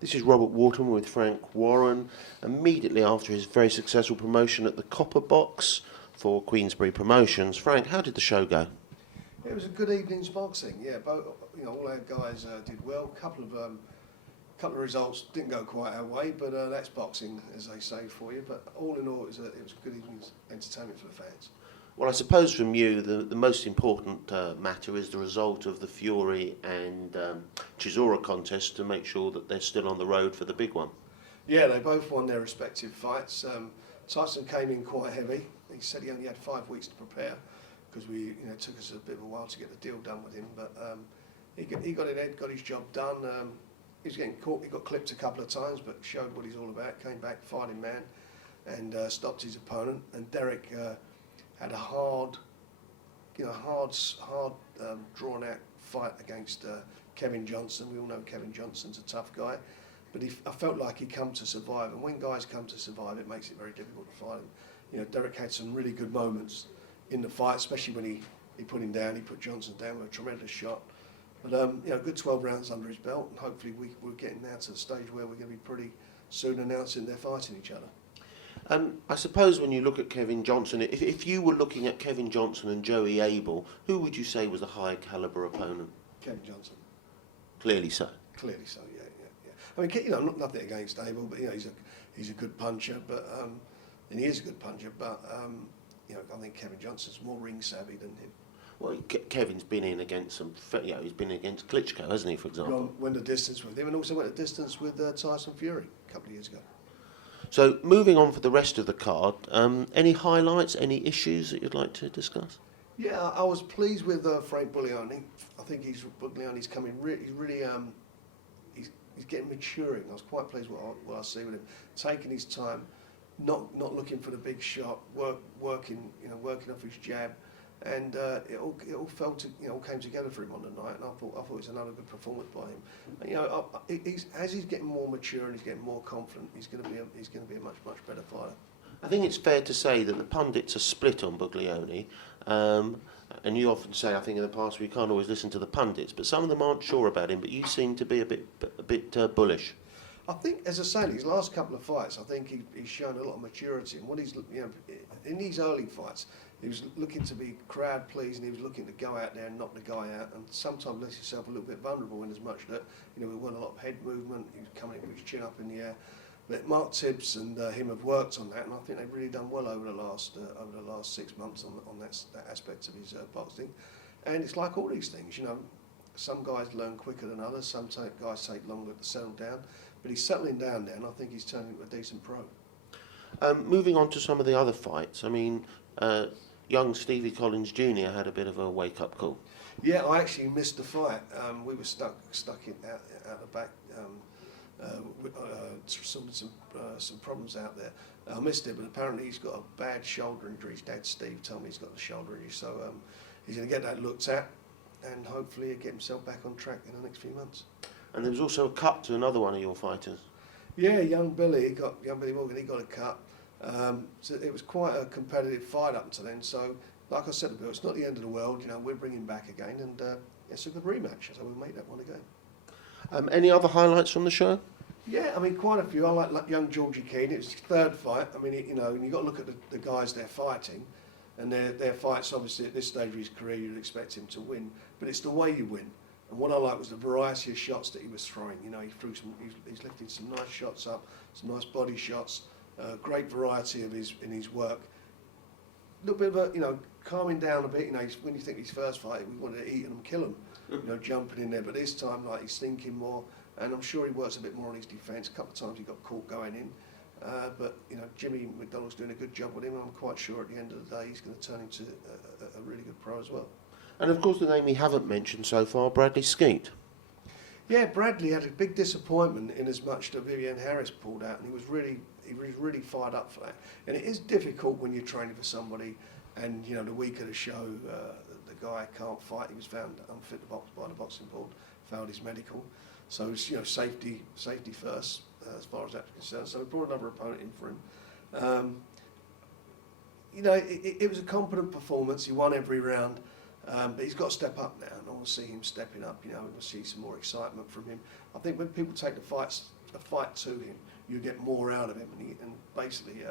This is Robert Waterman with Frank Warren, immediately after his very successful promotion at the Copper Box for Queensberry Promotions. Frank, how did the show go? It was a good evening's boxing. Yeah, both, all our guys did well. Couple of results didn't go quite our way, but that's boxing, as they say for you. But all in all, it was a good evening's entertainment for the fans. Well, I suppose from you, the most important matter is the result of the Fury and Chisora contest to make sure that they're still on the road for the big one. Yeah, they both won their respective fights. Tyson came in quite heavy. He said he only had 5 weeks to prepare because it took us a bit of a while to get the deal done with him. But he got in there, got his job done. He was getting caught. He got clipped a couple of times, but showed what he's all about. Came back, fighting man, and stopped his opponent. And Derek had a hard, drawn out fight against Kevin Johnson. We all know Kevin Johnson's a tough guy, but I felt like he come to survive. And when guys come to survive, it makes it very difficult to fight him. Derek had some really good moments in the fight, especially when he put him down. He put Johnson down with a tremendous shot. But good 12 rounds under his belt, and hopefully we're getting now to the stage where we're going to be pretty soon announcing they're fighting each other. I suppose when you look at Kevin Johnson, if you were looking at Kevin Johnson and Joey Abel, who would you say was a high calibre opponent? Kevin Johnson. Clearly so. Clearly so, yeah. I mean, nothing against Abel, but he's a good puncher, and he is a good puncher. But I think Kevin Johnson's more ring savvy than him. Well, Kevin's been in against he's been against Klitschko, hasn't he, for example? Went the distance with him, and also went the distance with Tyson Fury a couple of years ago. So, moving on for the rest of the card, any highlights, any issues that you'd like to discuss? Yeah, I was pleased with Frank Buglioni. I think Buglioni's coming he's getting maturing. I was quite pleased with what I see with him, taking his time, not looking for the big shot, working off his jab. And it all came together for him on the night, and I thought it was another good performance by him. And, as he's getting more mature and he's getting more confident, he's going to be a much better fighter. I think it's fair to say that the pundits are split on Buglioni, and you often say, I think in the past, we can't always listen to the pundits, but some of them aren't sure about him. But you seem to be a bit bullish. I think, as I say, in his last couple of fights, I think he's shown a lot of maturity. And what in these early fights, he was looking to be crowd pleasing. He was looking to go out there and knock the guy out, and sometimes lets himself a little bit vulnerable in as much that we weren't a lot of head movement. He was coming in with his chin up in the air. But Mark Tibbs and him have worked on that, and I think they've really done well over the last 6 months on that aspect of his boxing. And it's like all these things, some guys learn quicker than others. Some guys take longer to settle down. But he's settling down there, and I think he's turning into a decent pro. Moving on to some of the other fights, I mean, young Stevie Collins Jr. had a bit of a wake-up call. Yeah, I actually missed the fight. We were stuck out the back, some problems out there. I missed it, but apparently he's got a bad shoulder injury. His dad, Steve, told me he's got a shoulder injury, so he's going to get that looked at, and hopefully get himself back on track in the next few months. And there was also a cut to another one of your fighters. Yeah, young Billy Morgan, he got a cut. So it was quite a competitive fight up to then. So, like I said, it's not the end of the world. We're bringing back again, and it's a good rematch. So we'll make that one again. Any other highlights from the show? Yeah, I mean, quite a few. I like young Georgie Keane. It was his third fight. I mean, you've got to look at the guys they're fighting, and their fights. Obviously, at this stage of his career, you'd expect him to win, but it's the way you win. And what I like was the variety of shots that he was throwing. He's lifting some nice shots up, some nice body shots, great variety in his work. A little bit of calming down a bit. When you think his first fight, we wanted to eat him and kill him, jumping in there. But this time, he's thinking more, and I'm sure he works a bit more on his defence. A couple of times he got caught going in, but Jimmy McDonald's doing a good job with him. And I'm quite sure at the end of the day, he's going to turn into a really good pro as well. And of course, the name we haven't mentioned so far, Bradley Skeet. Yeah, Bradley had a big disappointment in as much that Vivian Harris pulled out, and he was really fired up for that. And it is difficult when you're training for somebody, and the week of the show, the guy can't fight. He was found unfit to box by the boxing board, failed his medical. So it's safety first as far as that's concerned. So we brought another opponent in for him. It was a competent performance. He won every round. But he's got to step up now, and I want to see him stepping up. We will see some more excitement from him. I think when people take the fights a fight to him, you get more out of him. And basically,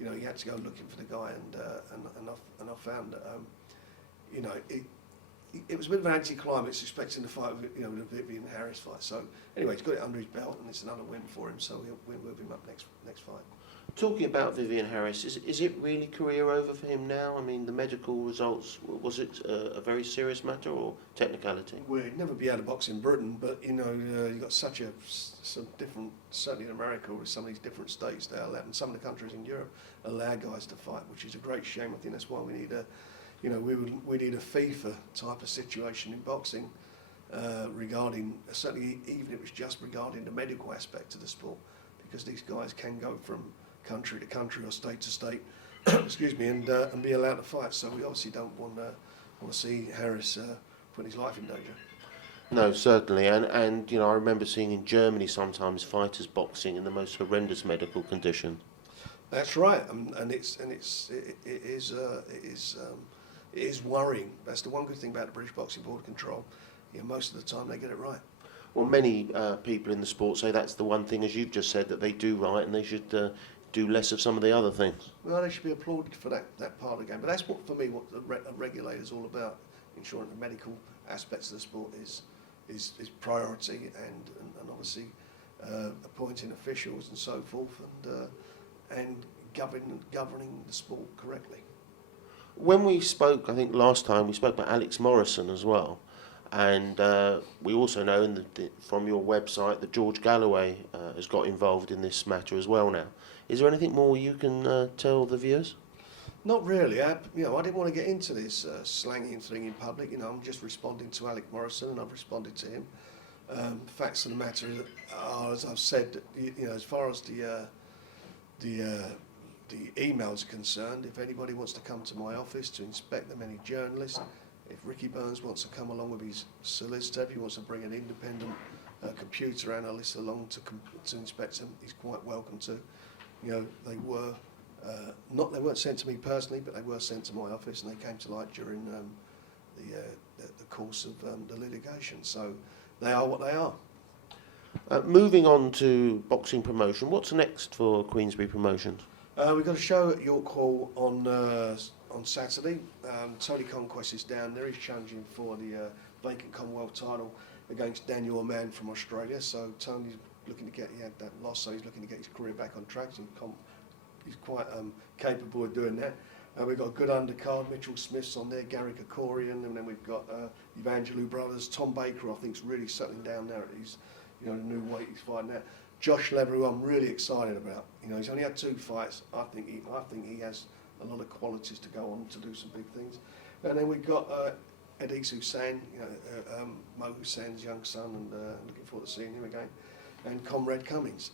you had to go looking for the guy, and I found that, it was a bit of an anticlimax expecting the fight with, with the Vivian Harris fight. So anyway, he's got it under his belt, and it's another win for him. So we'll move him up next fight. Talking about Vivian Harris, is it really career over for him now? I mean, the medical results, was it a very serious matter or technicality? We'd never be able to box in Britain, but you've got some different, certainly in America with some of these different states they allow, and some of the countries in Europe allow guys to fight, which is a great shame. I think that's why we need we need a FIFA type of situation in boxing regarding, certainly even if it was just regarding the medical aspect of the sport, because these guys can go from country to country or state to state, excuse me, and be allowed to fight. So we obviously don't want to see Harris put his life in danger. No, certainly, and I remember seeing in Germany sometimes fighters boxing in the most horrendous medical condition. That's right, and it is worrying. That's the one good thing about the British Boxing Board control. Most of the time they get it right. Well, many people in the sport say that's the one thing, as you've just said, that they do right, and they should do less of some of the other things. Well, they should be applauded for that part of the game. But that's what, for me, what a regulator's all about, ensuring the medical aspects of the sport is priority, and obviously appointing officials and so forth, and governing the sport correctly. When we spoke, I think last time, we spoke about Alex Morrison as well. And we also know from your website that George Galloway has got involved in this matter as well now. Is there anything more you can tell the viewers? Not really. I didn't want to get into this slanging thing in public. I'm just responding to Alex Morrison, and I've responded to him. Facts of the matter are, as I've said, as far as the emails are concerned, if anybody wants to come to my office to inspect them, any journalists, if Ricky Burns wants to come along with his solicitor, if he wants to bring an independent computer analyst along to inspect them, he's quite welcome to. They weren't sent to me personally, but they were sent to my office, and they came to light during the course of the litigation. So they are what they are. Moving on to boxing promotion, what's next for Queensberry Promotions? We've got a show at York Hall on Saturday. Tony Conquest is down there. He's challenging for the vacant Commonwealth title against Daniel Mann from Australia. So Tony's looking to he had that loss, so he's looking to get his career back on track. He's quite capable of doing that. We've got a good undercard. Mitchell Smith's on there, Gary Kokorian, and then we've got Evangelou brothers. Tom Baker, I think, is really settling down there. He's the new weight he's fighting at. Josh Lever, who I'm really excited about. He's only had 2 fights. I think he has a lot of qualities to go on to do some big things. And then we've got Edis Hussain, Mo Hussain's young son, and looking forward to seeing him again. And Comrade Cummings.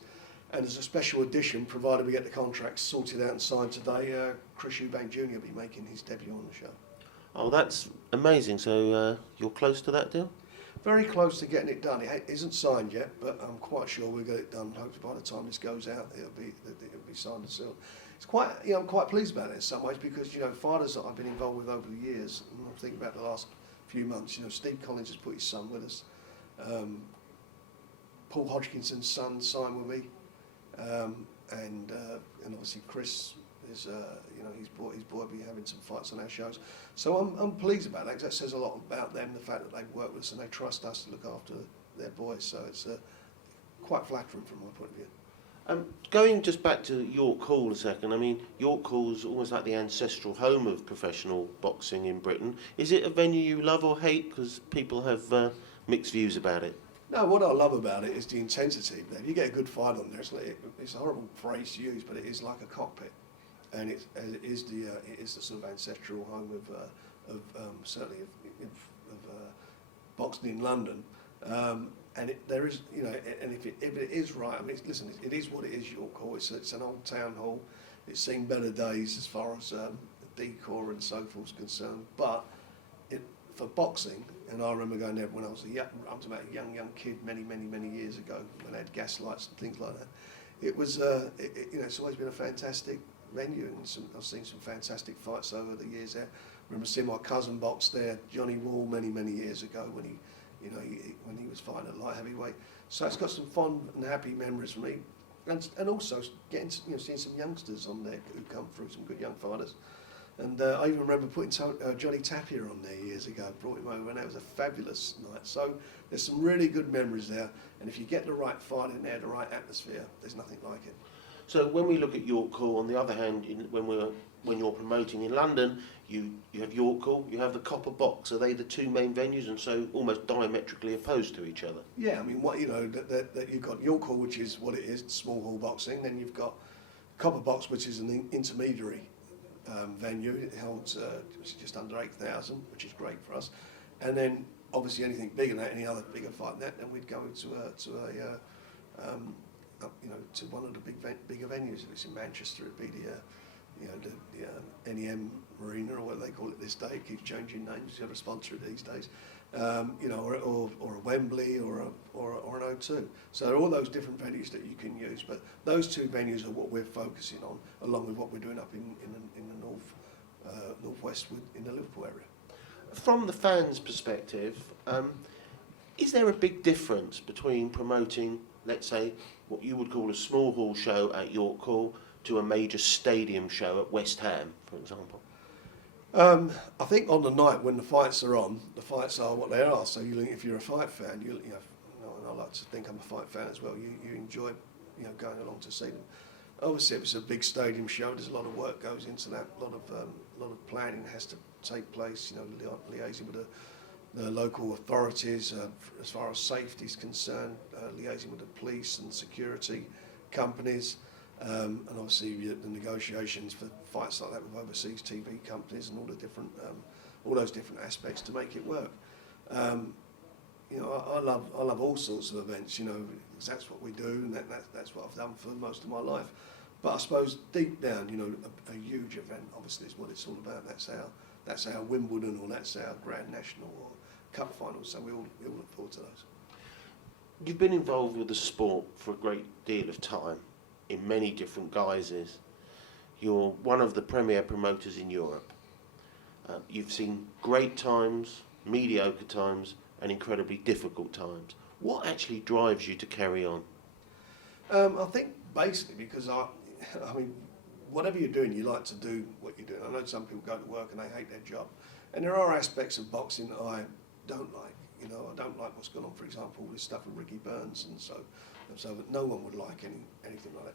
And as a special addition, provided we get the contracts sorted out and signed today, Chris Eubank Jr. will be making his debut on the show. Oh, that's amazing. So you're close to that deal? Very close to getting it done. It isn't signed yet, but I'm quite sure we'll get it done. Hopefully by the time this goes out, it'll be signed and sealed. It's quite, I'm quite pleased about it in some ways, because fighters that I've been involved with over the years, and I'm thinking about the last few months. Steve Collins has put his son with us. Paul Hodgkinson's son signed with me, and obviously Chris is, his boy will be having some fights on our shows. So I'm pleased about that, because that says a lot about them, the fact that they've worked with us and they trust us to look after their boys. So it's quite flattering from my point of view. Going just back to York Hall a second, I mean, York Hall's almost like the ancestral home of professional boxing in Britain. Is it a venue you love or hate? Because people have mixed views about it. No, what I love about it is the intensity. If you get a good fight on there, it's a horrible phrase to use, but it is like a cockpit, and it is the sort of ancestral home of certainly of boxing in London. And there is, and if it is right, I mean, listen, it is what it is, York Hall. It's an old town hall. It's seen better days as far as decor and so forth is concerned. But for boxing, and I remember going there when I was a young kid many years ago, when they had gas lights and things like that. It was, it's always been a fantastic venue, and I've seen some fantastic fights over the years there. I remember seeing my cousin box there, Johnny Wall, many years ago, when you know, when he was fighting at light heavyweight. So it's got some fond and happy memories for me, and also getting seeing some youngsters on there who come through, some good young fighters. And I even remember putting Johnny Tapia on there years ago, brought him over, and that was a fabulous night. So there's some really good memories there, and if you get the right fight in there, the right atmosphere, there's nothing like it. So when we look at York Hall, on the other hand, when you're promoting in London, you have York Hall, you have the Copper Box. Are they the two main venues, and so almost diametrically opposed to each other? Yeah, I mean, what that you've got York Hall, which is what it is, small hall boxing. Then you've got Copper Box, which is an intermediary venue. It holds just under 8,000, which is great for us. And then obviously anything bigger than that, any other bigger fight than that, then we'd go to one of the bigger venues. If it's in Manchester, it'd be the NEM Marina, or what they call it this day. It keeps changing names. You have to sponsor it these days. Or a Wembley or an O2. So there are all those different venues that you can use, but those two venues are what we're focusing on, along with what we're doing up in the northwest in the Liverpool area. From the fans' perspective, is there a big difference between promoting, let's say, what you would call a small hall show at York Hall to a major stadium show at West Ham, for example? I think on the night when the fights are on, the fights are what they are. So if you're a fight fan, and I like to think I'm a fight fan as well. You enjoy, going along to see them. Obviously, if it's a big stadium show, there's a lot of work goes into that. A lot of planning has to take place. Liaising with the local authorities as far as safety is concerned, liaising with the police and security companies. And obviously the negotiations for fights like that with overseas TV companies and all those different aspects to make it work. I love all sorts of events. Because that's what we do, and that's what I've done for most of my life. But I suppose deep down, a huge event obviously is what it's all about. That's our Wimbledon, or that's our Grand National or Cup finals. So we all look forward to those. You've been involved with the sport for a great deal of time, in many different guises. You're one of the premier promoters in Europe. You've seen great times, mediocre times, and incredibly difficult times. What actually drives you to carry on? I think basically because I mean, whatever you're doing, you like to do what you're doing. I know some people go to work and they hate their job, and there are aspects of boxing that I don't like. I don't like what's going on, for example, with stuff with Ricky Burns, and so that no one would like anything like that.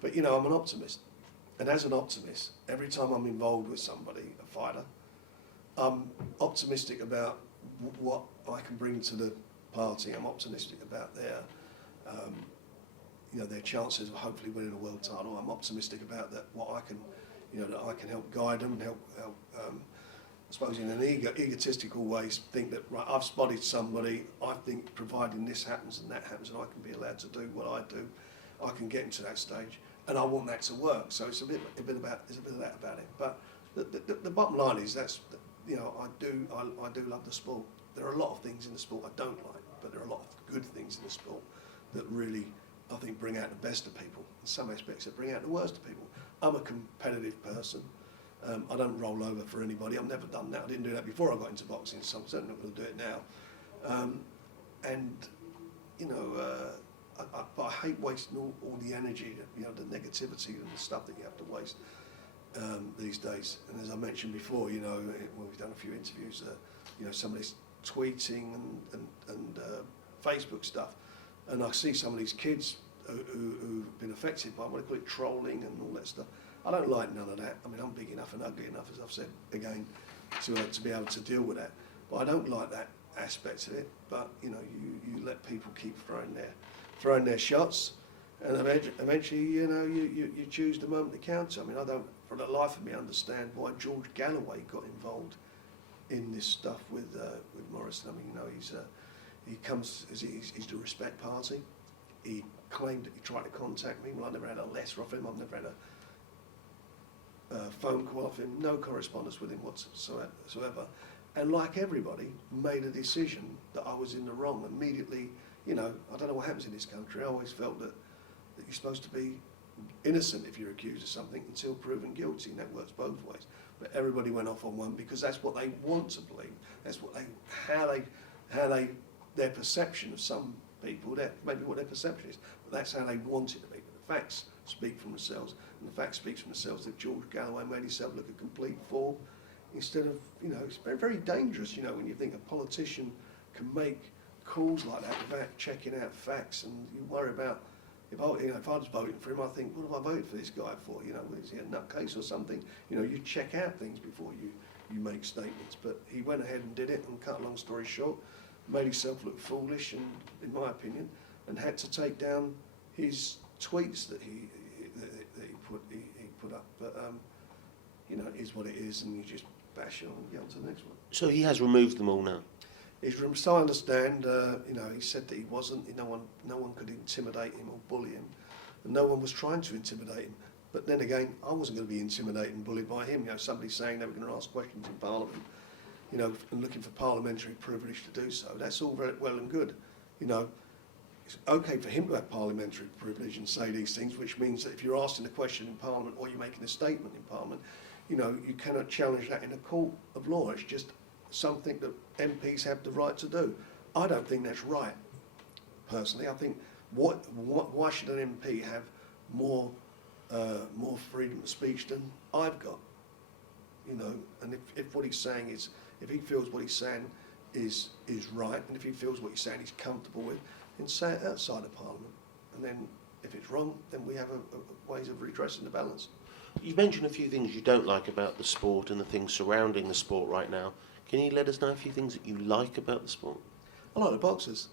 But I'm an optimist, and as an optimist, every time I'm involved with somebody, a fighter, I'm optimistic about what I can bring to the party. I'm optimistic about their chances of hopefully winning a world title. I'm optimistic about that what I can, that I can help guide them, help. I suppose in an egotistical way, think that right, I've spotted somebody. I think providing this happens and that happens, and I can be allowed to do what I do, I can get into that stage, and I want that to work. So it's a bit of that about it. But the bottom line is I do love the sport. There are a lot of things in the sport I don't like, but there are a lot of good things in the sport that really, I think, bring out the best of people. In some aspects, that bring out the worst of people. I'm a competitive person. I don't roll over for anybody. I've never done that. I didn't do that before I got into boxing, so I'm certainly not going to do it now. But I hate wasting all the energy, the negativity and the stuff that you have to waste these days. And as I mentioned before, we've done a few interviews. Somebody's tweeting and Facebook stuff, and I see some of these kids who've been affected by what they call it, trolling and all that stuff. I don't like none of that. I mean, I'm big enough and ugly enough, as I've said again, to be able to deal with that. But I don't like that aspect of it. But you let people keep throwing their shots, and eventually, you choose the moment to counter. I mean, I don't, for the life of me, understand why George Galloway got involved in this stuff with Morrison. I mean, he's the Respect Party. He claimed that he tried to contact me. Well, I never had a letter off him. I've never had a phone call off him. No correspondence with him whatsoever. And like everybody, made a decision that I was in the wrong immediately. I don't know what happens in this country. I always felt that you're supposed to be innocent if you're accused of something until proven guilty, and that works both ways. But everybody went off on one because that's what they want to believe. That's what how they their perception of some people, that maybe what their perception is, but that's how they want it to be. But the facts speak for themselves, and the facts speak for themselves that George Galloway made himself look a complete fool. Instead of, it's very, very dangerous, when you think a politician can make calls like that without checking out facts, and you worry about, if I was voting for him, I think, what have I voted for this guy for? Is he a nutcase or something? You check out things before you make statements. But he went ahead and did it, and cut a long story short, made himself look foolish, and in my opinion, and had to take down his tweets that he put up. But it is what it is, and you just bash it on and get on to the next one. So he has removed them all now? So I understand, he said that he wasn't, no one could intimidate him or bully him, and no one was trying to intimidate him. But then again, I wasn't going to be intimidated and bullied by him. Somebody saying they were going to ask questions in Parliament, and looking for parliamentary privilege to do so. That's all very well and good. It's okay for him to have parliamentary privilege and say these things, which means that if you're asking a question in Parliament or you're making a statement in Parliament, you cannot challenge that in a court of law. It's just something that MPs have the right to do. I don't think that's right, personally. I think why should an MP have more freedom of speech than I've got? And if what he's saying is, if he feels what he's saying is right, and if he feels what he's saying he's comfortable with, then say it outside of Parliament. And then if it's wrong, then we have ways of redressing the balance. You've mentioned a few things you don't like about the sport and the things surrounding the sport right now. Can you let us know a few things that you like about the sport? I like the boxers.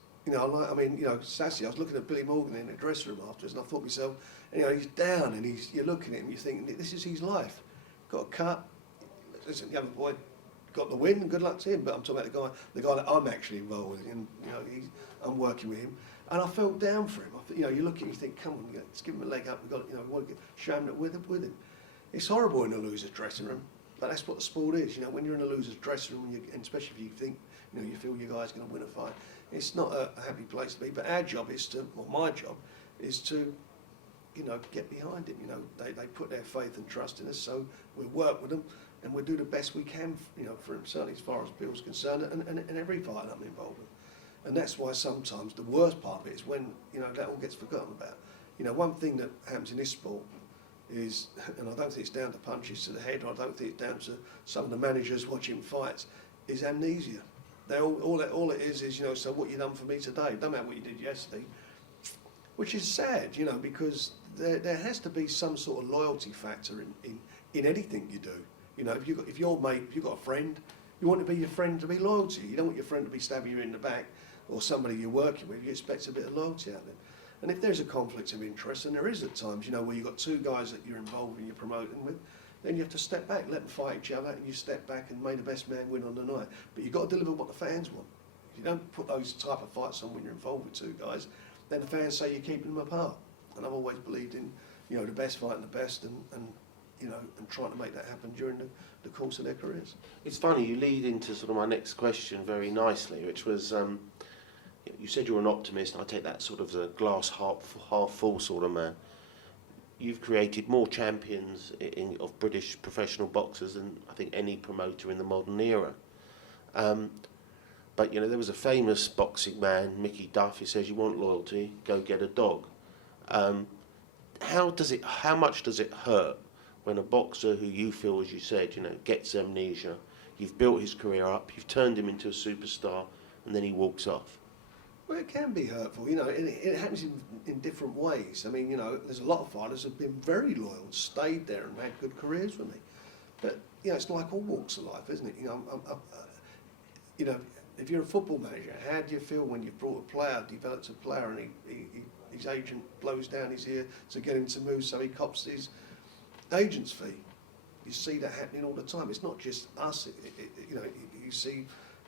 Sassy, I was looking at Billy Morgan in the dressing room afterwards, and I thought to myself, he's down, and you're looking at him, you're thinking, this is his life. Got a cut. Listen, the other boy got the win, and good luck to him. But I'm talking about the guy that I'm actually involved with, and I'm working with him, and I felt down for him. You look at him, you think, come on, let's give him a leg up. We want to show him that we're with him. It's horrible in a loser's dressing room, but that's what the sport is. When you're in a loser's dressing room, and especially if you think, you feel your guy's going to win a fight, it's not a happy place to be. But our job is to, or my job, is to, get behind him. They put their faith and trust in us, so we work with them, and we do the best we can, for him, certainly as far as Bill's concerned, and every fight I'm involved with. And that's why sometimes the worst part of it is when, that all gets forgotten about. One thing that happens in this sport is, and I don't think it's down to punches to the head, or I don't think it's down to some of the managers watching fights, is amnesia. All it is, so what you done for me today? Don't matter what you did yesterday, which is sad, because there has to be some sort of loyalty factor in anything you do. If you've got a friend, you want to be your friend to be loyal to you. You don't want your friend to be stabbing you in the back, or somebody you're working with. You expect a bit of loyalty out of them. And if there's a conflict of interest, and there is at times, where you've got two guys that you're involved in, you're promoting with, then you have to step back, let them fight each other, and you step back and may the best man win on the night. But you've got to deliver what the fans want. If you don't put those type of fights on when you're involved with two guys, then the fans say you're keeping them apart. And I've always believed in, the best fighting the best, and trying to make that happen during the course of their careers. It's funny, you lead into sort of my next question very nicely, which was, you said you're an optimist, and I take that sort of as a glass half full sort of man. You've created more champions of British professional boxers than I think any promoter in the modern era. But there was a famous boxing man, Mickey Duff, who says, you want loyalty, go get a dog. How much does it hurt when a boxer who you feel, as you said, gets amnesia, you've built his career up, you've turned him into a superstar, and then he walks off? Well, it can be hurtful, it happens in different ways. There's a lot of fighters who've been very loyal, stayed there and had good careers with me. But, it's like all walks of life, isn't it? If you're a football manager, how do you feel when you've brought a player, developed a player, and his agent blows down his ear to get him to move so he cops his agent's fee? You see that happening all the time. It's not just us. You see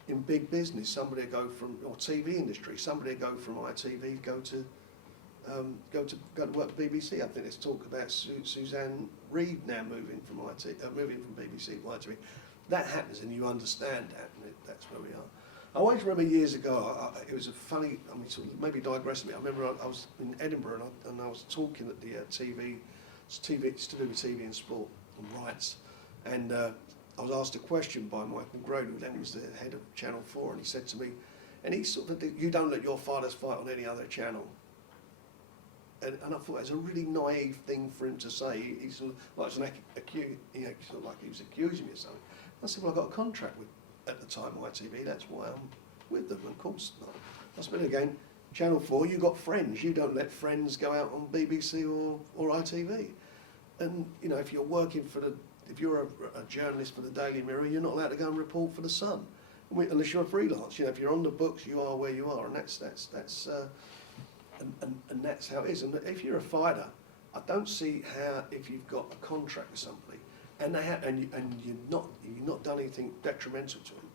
in big business, somebody go from, or TV industry, somebody go from ITV, go to work for BBC. I think there's talk about Suzanne Reid now moving from BBC to ITV. That happens, and you understand that, and that's where we are. I always remember years ago, it was a funny, sort of maybe digressing a bit. I remember I was in Edinburgh, and I was talking at the TV, it's to do with TV and sport and rights, and I was asked a question by Michael Grade, who then was the head of Channel 4, and he said to me, And he sort of, you don't let your fighters fight on any other channel. And I thought it was a really naive thing for him to say. He's sort of like, sort of like he was accusing me of something. I said, well, I got a contract with, at the time, ITV, that's why I'm with them, of course not. I said, again, Channel 4, you got Friends. You don't let Friends go out on BBC or ITV. And, you know, if you're working for if you're a journalist for the Daily Mirror, you're not allowed to go and report for the Sun, unless you're a freelance. You know, if you're on the books, you are where you are, and that's how it is. And if you're a fighter, I don't see how, if you've got a contract with somebody, and you've not done anything detrimental to them,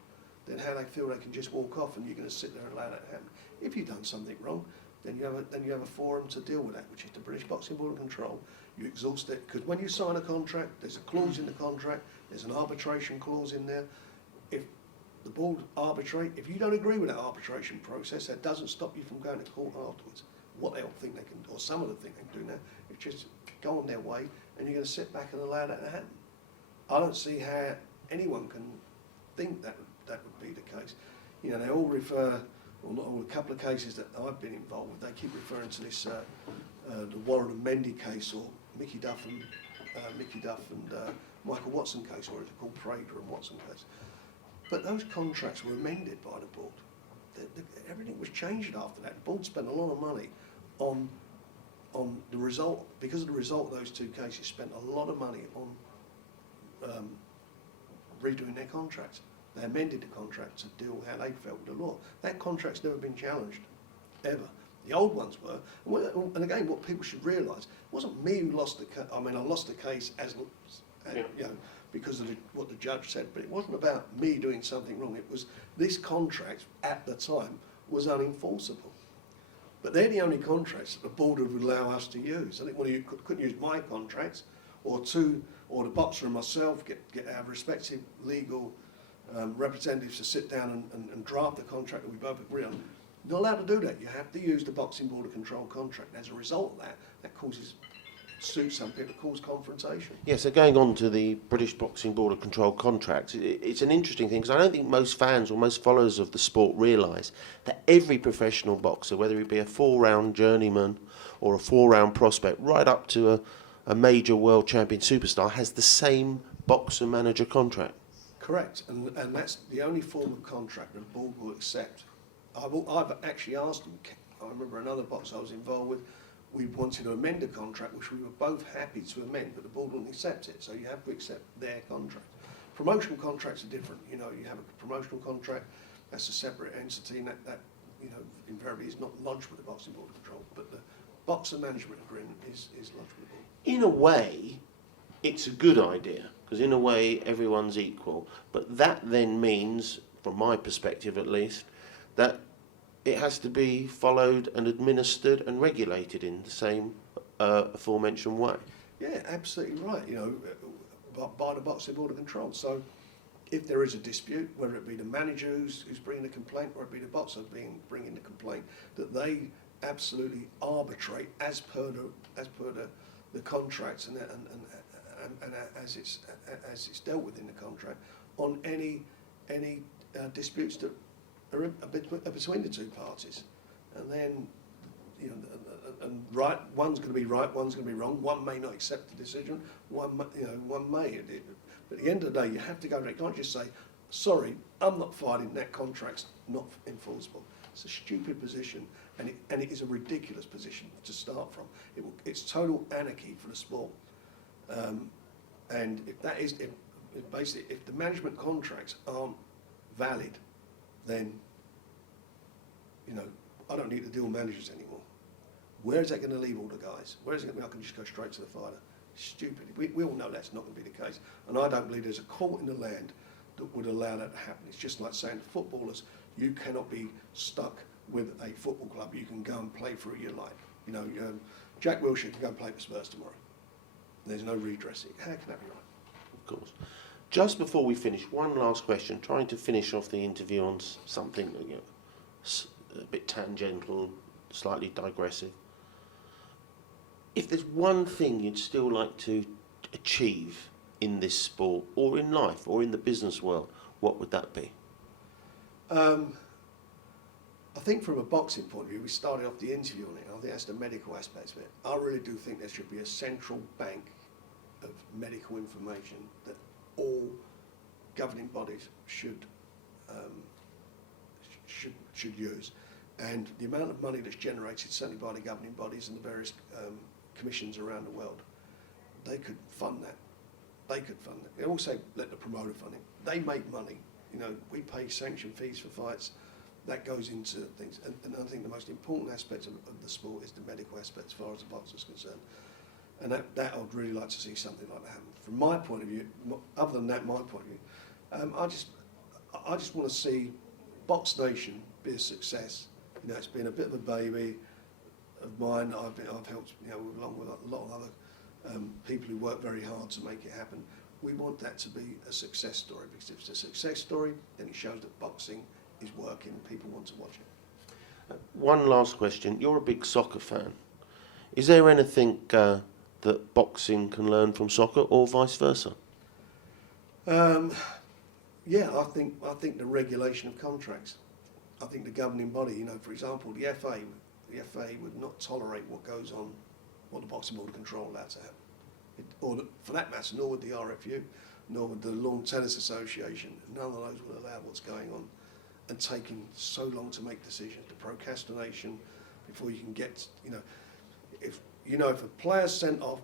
then how they feel they can just walk off and you're going to sit there and allow that to happen. If you've done something wrong, then you have a forum to deal with that, which is the British Boxing Board of Control. You exhaust it, because when you sign a contract, there's a clause in the contract, there's an arbitration clause in there. If the board arbitrate, if you don't agree with that arbitration process, that doesn't stop you from going to court afterwards. What they all think they can, or some of them think they can do now, is just go on their way, and you're going to sit back and allow that to happen. I don't see how anyone can think that would be the case. You know, they all refer, well, not all, a couple of cases that I've been involved with, they keep referring to this, the Warren and Mendy case, or Mickey Duff and Michael Watson case, or is it called Prager and Watson case? But those contracts were amended by the board. Everything was changed after that. The board spent a lot of money on the result, because of the result of those two cases, spent a lot of money on redoing their contracts. They amended the contract to deal with how they felt with the law. That contract's never been challenged, ever. The old ones were. And again, what people should realise, it wasn't me who lost the case. I mean, I lost the case as you know, because of what the judge said, but it wasn't about me doing something wrong. It was this contract at the time was unenforceable. But they're the only contracts that the board would allow us to use. I think one of you couldn't use my contracts, or the boxer and myself get our respective legal representatives to sit down and draft the contract that we both agree on. You're not allowed to do that. You have to use the Boxing Board of Control contract. As a result of that causes suits some people, cause confrontation. Yeah, so going on to the British Boxing Board of Control contracts, it's an interesting thing, because I don't think most fans or most followers of the sport realise that every professional boxer, whether he be a 4-round journeyman or a 4-round prospect, right up to a major world champion superstar, has the same boxer-manager contract. Correct, and that's the only form of contract that the board will accept. I've actually asked them, I remember another boxer I was involved with, we wanted to amend a contract which we were both happy to amend, but the board wouldn't accept it, so you have to accept their contract. Promotional contracts are different. You know, you have a promotional contract, that's a separate entity, and that you know, invariably is not lodged with the Boxing Board of Control, but the boxer management agreement is lodged with the board. In a way, it's a good idea, because in a way everyone's equal, but that then means, from my perspective at least, that it has to be followed and administered and regulated in the same aforementioned way. Yeah, absolutely right. You know, by the Boxing Board of Control. So, if there is a dispute, whether it be the manager who's bringing the complaint, or it be the boxer bringing the complaint, that they absolutely arbitrate as per the contracts and as it's dealt with in the contract on any disputes that are between the two parties, and then you know, and right, one's going to be right, one's going to be wrong. One may not accept the decision, one may. But at the end of the day, you have to go direct. You can't just say, "Sorry, I'm not fighting. That contract's not enforceable." It's a stupid position, and it is a ridiculous position to start from. It's total anarchy for the sport. And if that is, if the management contracts aren't valid, then, you know, I don't need to deal with managers anymore. Where is that going to leave all the guys? Where is it going to be? I can just go straight to the fighter. Stupid. We all know that's not going to be the case. And I don't believe there's a court in the land that would allow that to happen. It's just like saying to footballers, you cannot be stuck with a football club. You can go and play through your life. You know, Jack Wilshere can go and play for Spurs tomorrow. There's no redressing. How can that be right? Of course. Just before we finish, one last question, trying to finish off the interview on something, you know, a bit tangential, slightly digressive. If there's one thing you'd still like to achieve in this sport, or in life, or in the business world, what would that be? I think from a boxing point of view, we started off the interview on it. I think that's the medical aspects of it. I really do think there should be a central bank of medical information that all governing bodies should use. And the amount of money that's generated, certainly by the governing bodies and the various commissions around the world, they could fund that. They could fund it. They also let the promoter fund it. They make money. You know, we pay sanction fees for fights. That goes into things. And I think the most important aspect of the sport is the medical aspect as far as the boxer's concerned. And that I would really like to see something like that happen. From my point of view, other than that, my point of view, I just want to see BoxNation be a success. You know, it's been a bit of a baby of mine. I've helped, you know, along with a lot of other people who work very hard to make it happen. We want that to be a success story, because if it's a success story, then it shows that boxing is working and people want to watch it. One last question. You're a big soccer fan. Is there anything that boxing can learn from soccer, or vice versa? Yeah, I think the regulation of contracts. I think the governing body, you know, for example, the FA would not tolerate what goes on, what the Boxing Board of Control allowed to happen. Or for that matter, nor would the RFU, nor would the Lawn Tennis Association. None of those would allow what's going on and taking so long to make decisions, the procrastination before you can get, you know, if a player's sent off,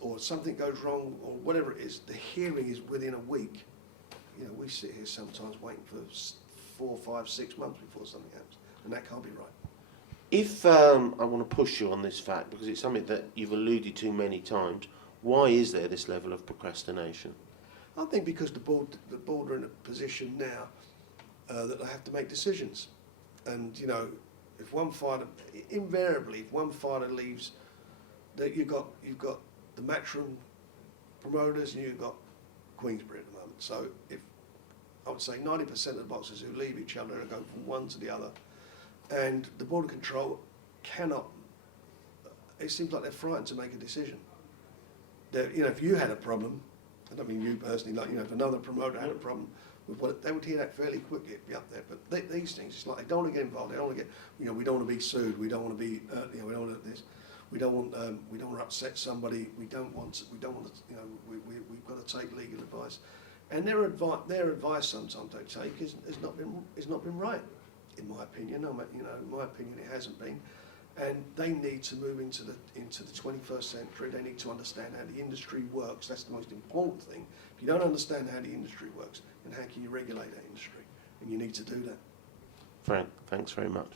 or something goes wrong, or whatever it is, the hearing is within a week. You know, we sit here sometimes waiting for 4, 5, 6 months before something happens, and that can't be right. If I want to push you on this fact, because it's something that you've alluded to many times, why is there this level of procrastination? I think because the board are in a position now that they have to make decisions, and you know, if one fighter leaves, that you've got the Matchroom promoters and you've got Queensbury at the moment. So if I would say 90% of the boxers who leave each other and go from one to the other, and the Board of Control cannot. It seems like they're frightened to make a decision. You know, if you had a problem, I don't mean you personally, like, you know, if another promoter had a problem with what, they would hear that fairly quickly. It'd be up there. But these things, it's like they don't want to get involved. They don't want to get, you know, we don't want to be sued. We don't want to be, you know, we don't want to this. We don't want to upset somebody. We don't want to, you know, we've got to take legal advice. And their advice sometimes they take has not been right, in my opinion. You know, in my opinion, it hasn't been. And they need to move into the 21st century. They need to understand how the industry works. That's the most important thing. If you don't understand how the industry works, then how can you regulate that industry? And you need to do that. Frank, thanks very much.